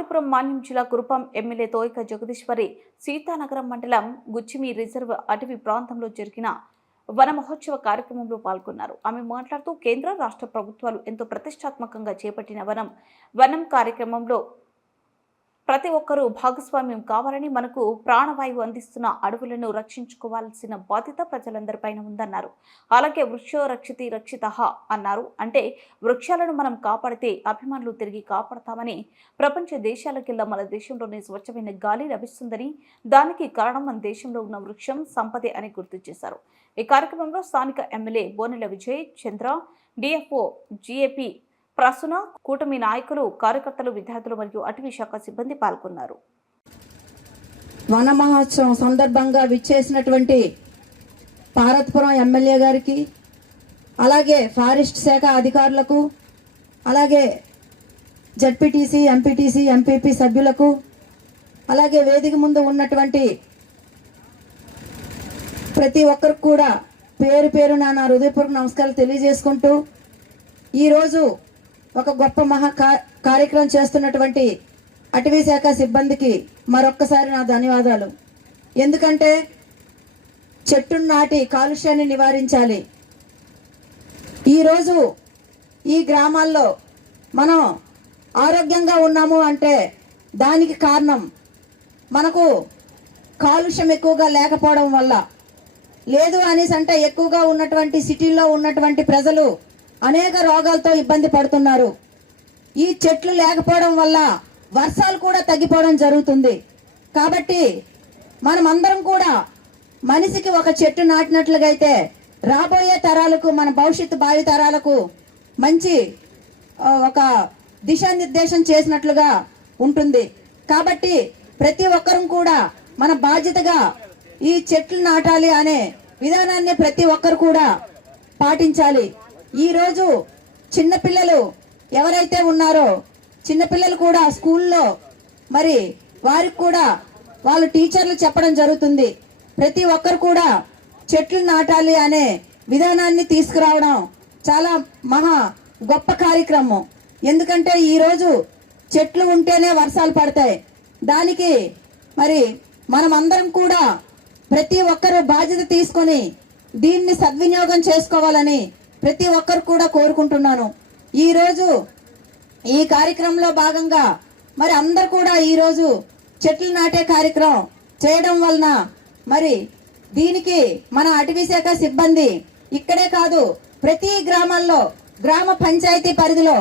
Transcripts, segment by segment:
పార్వతీపురం మాన్యం జిల్లా కురుపాం ఎమ్మెల్యే తోయిక జగదీశ్వరి సీతానగరం మండలం గుచ్చిమి రిజర్వ్ అటవీ ప్రాంతంలో జరిగిన వన మహోత్సవ కార్యక్రమంలో పాల్గొన్నారు. ఆమె మాట్లాడుతూ కేంద్ర రాష్ట్ర ప్రభుత్వాలు ఎంతో ప్రతిష్టాత్మకంగా చేపట్టిన వనం కార్యక్రమంలో ప్రతి ఒక్కరూ భాగస్వామ్యం కావాలని, మనకు ప్రాణవాయువు అందిస్తున్న అడవులను రక్షించుకోవాల్సిన బాధ్యత ప్రజలందరిపైన ఉందన్నారు. అలాగే వృక్షో రక్షితి రక్షితః అన్నారు. అంటే వృక్షాలను మనం కాపాడితే అభిమానులు తిరిగి కాపాడతామని, ప్రపంచ దేశాలకెల్లా మన దేశంలోనే స్వచ్ఛమైన గాలి లభిస్తుందని, దానికి కారణం మన దేశంలో ఉన్న వృక్షం సంపదే అని గుర్తు చేశారు. ఈ కార్యక్రమంలో స్థానిక ఎమ్మెల్యే బోనెల విజయ్ చంద్ర, డిఎఫ్ఓ జిఏపీ ప్రసూన, కూటమి నాయకులు, కార్యకర్తలు, విద్యార్థులు మరియు అటవీ శాఖ సిబ్బంది పాల్గొన్నారు. వన మహోత్సవం సందర్భంగా విచ్చేసినటువంటి పార్వతీపురం ఎమ్మెల్యే గారికి, అలాగే ఫారెస్ట్ శాఖ అధికారులకు, అలాగే జడ్పీటీసీ, ఎంపీటీసీ, ఎంపీపీ సభ్యులకు, అలాగే వేదిక ముందు ఉన్నటువంటి ప్రతి ఒక్కరికి కూడా పేరు పేరున నా హృదయపూర్వక నమస్కారాలు తెలియజేసుకుంటూ, ఈరోజు ఒక గొప్ప కార్యక్రమం చేస్తున్నటువంటి అటవీ శాఖ సిబ్బందికి మరొక్కసారి నా ధన్యవాదాలు. ఎందుకంటే చెట్టును నాటి కాలుష్యాన్ని నివారించాలి. ఈరోజు ఈ గ్రామాల్లో మనం ఆరోగ్యంగా ఉన్నాము అంటే దానికి కారణం మనకు కాలుష్యం ఎక్కువగా లేకపోవడం వల్ల. లేదు అనేసి అంటే ఎక్కువగా ఉన్నటువంటి సిటీల్లో ఉన్నటువంటి ప్రజలు అనేక రోగాలతో ఇబ్బంది పడుతున్నారు. ఈ చెట్లు లేకపోవడం వల్ల వర్షాలు కూడా తగ్గిపోవడం జరుగుతుంది. కాబట్టి మనం అందరం కూడా మనిషికి ఒక చెట్టు నాటినట్లుగా అయితే రాబోయే తరాలకు, మన భవిష్యత్తు భావి తరాలకు మంచి ఒక దిశానిర్దేశం చేసినట్లుగా ఉంటుంది. కాబట్టి ప్రతి ఒక్కరం కూడా మన బాధ్యతగా ఈ చెట్లు నాటాలి అనే విధానాన్ని ప్రతి ఒక్కరు కూడా పాటించాలి. ఈరోజు చిన్నపిల్లలు ఎవరైతే ఉన్నారో చిన్నపిల్లలు కూడా స్కూల్లో మరి వారికి కూడా వాళ్ళు టీచర్లు చెప్పడం జరుగుతుంది. ప్రతి ఒక్కరు కూడా చెట్లు నాటాలి అనే విధానాన్ని తీసుకురావడం చాలా మహా గొప్ప కార్యక్రమం. ఎందుకంటే ఈరోజు చెట్లు ఉంటేనే వర్షాలు పడతాయి. దానికి మరి మనం అందరం కూడా ప్రతి ఒక్కరు బాధ్యత తీసుకొని దీన్ని సద్వినియోగం చేసుకోవాలని ప్రతి ఒక్కరు కూడా కోరుకుంటున్నాను. ఈరోజు ఈ కార్యక్రమంలో భాగంగా మరి అందరు కూడా ఈరోజు చెట్లు నాటే కార్యక్రమం చేయడం వలన మరి దీనికి మన అటవీ శాఖ సిబ్బంది ఇక్కడే కాదు, ప్రతి గ్రామాల్లో, గ్రామ పంచాయతీ పరిధిలో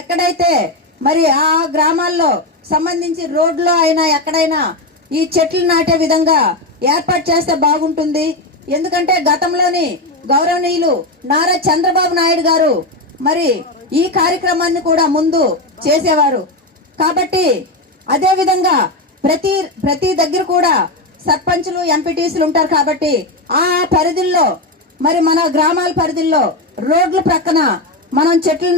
ఎక్కడైతే మరి ఆ గ్రామాల్లో సంబంధించి రోడ్లో అయినా ఎక్కడైనా ఈ చెట్లు నాటే విధంగా ఏర్పాటు చేస్తే బాగుంటుంది. ఎందుకంటే గతంలోని గౌరవనీయులు నారా చంద్రబాబు నాయుడు గారు మరి ఈ కార్యక్రమాన్ని కూడా ముందు చేసేవారు. కాబట్టి అదే విధంగా ప్రతి దగ్గర కూడా సర్పంచులు, ఎంపీటీసీలు ఉంటారు. కాబట్టి ఆ పరిధిల్లో మరి మన గ్రామాల పరిధిల్లో రోడ్ల ప్రక్కన మనం చెట్లు